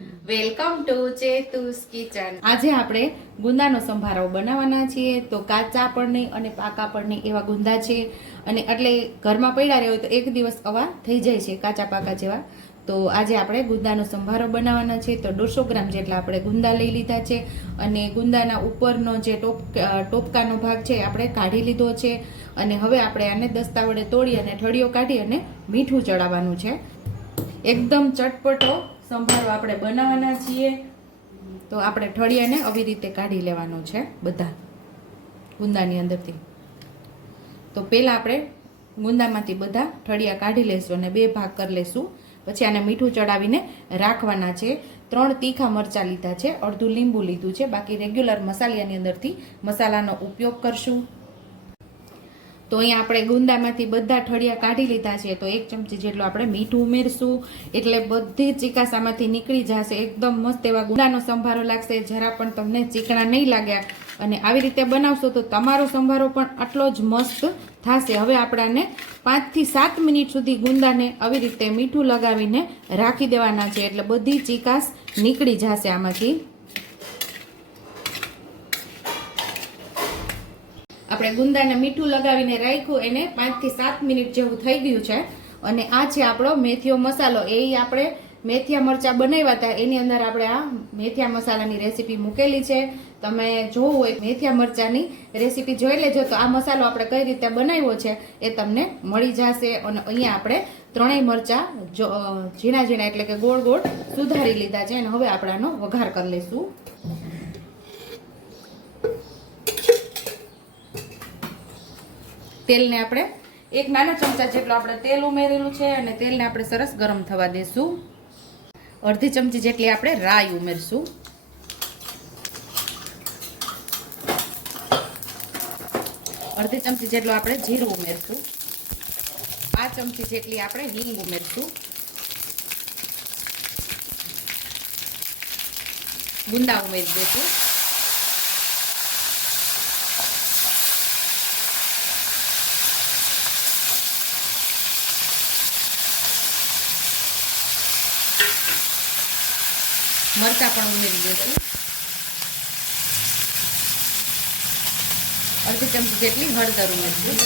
Welcome to ચેતુસ kitchen. આજે આપણે ગુંદાનો સંભારો બનાવવાના છીએ. તો કાચા પણ નહીં અને પાકા પણ નહીં એવા ગુંદા છે. અને એટલે ઘરમાં પડ્યા રહે તો એક દિવસ અવા થઈ જાય છે, કાચા પાકા જેવા. તો આજે આપણે ગુંદાનો સંભારો બનાવવાના છે. તો દોઢસો ગ્રામ જેટલા આપણે ગુંદા લઈ લીધા છે. અને ગુંદાના ઉપરનો જે ટોપ ટોપકાનો ભાગ છે આપણે કાઢી લીધો છે. અને હવે આપણે આને દસ્તા વડે તોડી અને ઠળીઓ કાઢી અને મીઠું ચડાવવાનું છે. એકદમ ચટપટો સંભારો આપણે બનાવવાના છીએ. તો આપણે ઠળિયાને આવી રીતે કાઢી લેવાનો છે બધા ગુંદાની અંદરથી. તો પહેલાં આપણે ગુંદામાંથી બધા ઠળિયા કાઢી લઈશું અને બે ભાગ કરી લઈશું પછી આને મીઠું ચડાવીને રાખવાના છે. ત્રણ તીખા મરચાં લીધા છે, અડધું લીંબુ લીધું છે. બાકી રેગ્યુલર મસાલિયાની અંદરથી મસાલાનો ઉપયોગ કરશું. તો અહીંયા આપણે ગુંદામાંથી બધા ઠળિયા કાઢી લીધા છે. તો એક ચમચી જેટલું આપણે મીઠું ઉમેરશું. એટલે બધી ચીકાસામાંથી નીકળી જશે. એકદમ મસ્ત એવા ગુંદાનો સંભારો લાગશે. જરા પણ તમને ચીકણા નહીં લાગ્યા. અને આવી રીતે બનાવશો તો તમારો સંભારો પણ આટલો જ મસ્ત થશે. હવે આપણાને પાંચથી સાત મિનિટ સુધી ગુંદાને આવી રીતે મીઠું લગાવીને રાખી દેવાના છે. એટલે બધી ચીકાસ નીકળી જશે આમાંથી. આપણે ગુંદાને મીઠું લગાવીને રાખ્યું, એને પાંચથી સાત મિનિટ જેવું થઈ ગયું છે. અને આ છે આપણો મેથીયો મસાલો. એ આપણે મેથિયા મરચાં બનાવ્યા હતા. એની અંદર આપણે આ મેથિયા મસાલાની રેસીપી મૂકેલી છે. તમે જોવું હોય મેથિયા મરચાંની રેસીપી જોઈ લેજો. તો આ મસાલો આપણે કઈ રીતે બનાવ્યો છે એ તમને મળી જશે. અને અહીંયા આપણે ત્રણેય મરચાં ઝીણા ઝીણા એટલે કે ગોળ ગોળ સુધારી લીધા છે. અને હવે આપણે આનો વઘાર કરી લઈશું. તેલને આપણે એક નાના ચમચા જેટલું આપણે તેલ ઉમેરેલું છે અને તેલને આપણે સરસ ગરમ થવા દેશું. અડધી ચમચી જેટલી આપણે રાઈ ઉમેરશું. અડધી ચમચી જેટલું આપણે જીરું ઉમેરશું. પાંચ ચમચી જેટલી આપણે હિંગ ઉમેરશું. ગુંદા ઉમેરી દઈશું મરચાં પણ ઉમેરી દઈશું. અડધી ચમચી જેટલી હળદર ઉમેરશું.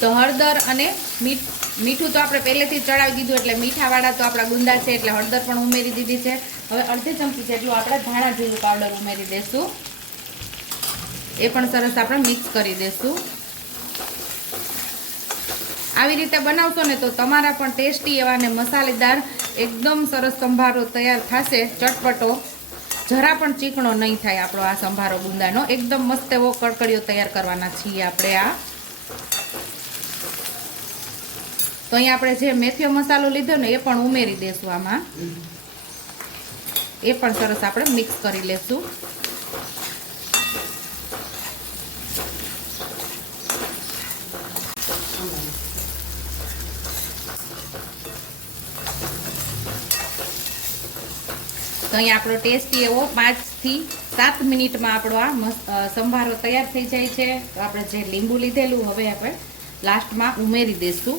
તો હળદર અને મીઠ તો આપણે પહેલેથી ચડાવી દીધું એટલે મીઠાવાળા તો આપણા ગુંદા છે એટલે હળદર પણ ઉમેરી દીધી છે. હવે અડધી ચમચી જેટલું આપણે ધાણા જીરું પાવડર ઉમેરી દઈશું. એ પણ સરસ આપણે મિક્સ કરી દઈશું. આવી રીતે બનાવશો ને તો તમારા પણ ટેસ્ટી એવા ને મસાલેદાર, એકદમ સરસ સંભારો તૈયાર થશે, ચટપટો. જરા પણ ચીકણો નહીં થાય આપણો આ સંભારો ગુંદાનો. એકદમ મસ્ત એવો કડકડીઓ તૈયાર કરવાના છીએ આપણે આ. તો અહીં આપણે જે મેથીયો મસાલો લીધો ને એ પણ ઉમેરી દેશું આમાં. એ પણ સરસ આપણે મિક્સ કરી લેશું. તો અહીંયા આપણો ટેસ્ટી એવો પાંચથી સાત મિનિટમાં આપણો આ સંભારો તૈયાર થઈ જાય છે. તો આપણે જે લીંબુ લીધેલું, હવે આપણે લાસ્ટમાં ઉમેરી દઈશું.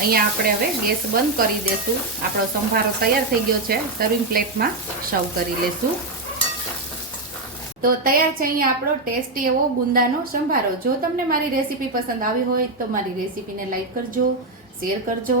અહીંયા આપણે હવે ગેસ બંધ કરી દઈશું. આપણો સંભારો તૈયાર થઈ ગયો છે. સર્વિંગ પ્લેટમાં સર્વ કરી લેશું તો તૈયાર છે અહીંયા આપણો ટેસ્ટી એવો ગુંદાનો સંભારો. જો તમને મારી રેસીપી પસંદ આવી હોય તો મારી રેસીપીને લાઈક કરજો શેર કરજો.